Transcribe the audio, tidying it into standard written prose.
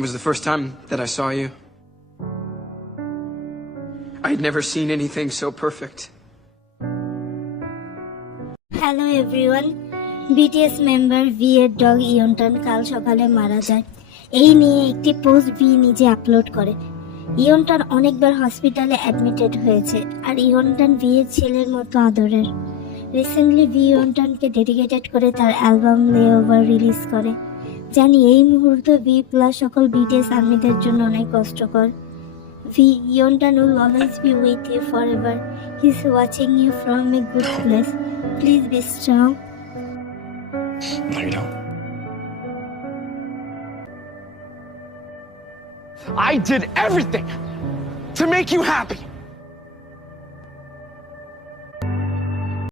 It was the first time that I saw you. I had never seen anything so perfect. Hello everyone, BTS member V এর ডগ ইয়ন্টন কাল সকালে মারা যায়। এই নিয়ে একটি পোস্ট ভি নিজে আপলোড করে। ইয়ন্টন অনেকবার হসপিটালে অ্যাডমিটেড হয়েছে, আর ইয়ন্টন ভি এর ছেলের মতো আদরের। রিসেন্টলি ভি ইয়ন্টনকে ডেডিকেটেড করে তার অ্যালবাম লেওভার রিলিজ করে। জানি এই মুহূর্তে ভি প্লাস সকল বিটিএস আর্মিদের জন্য অনেক কষ্টকর। V, Yeontan will always be with you forever. He's watching you from a good place. Please be strong. No, you don't. I did everything to make you happy.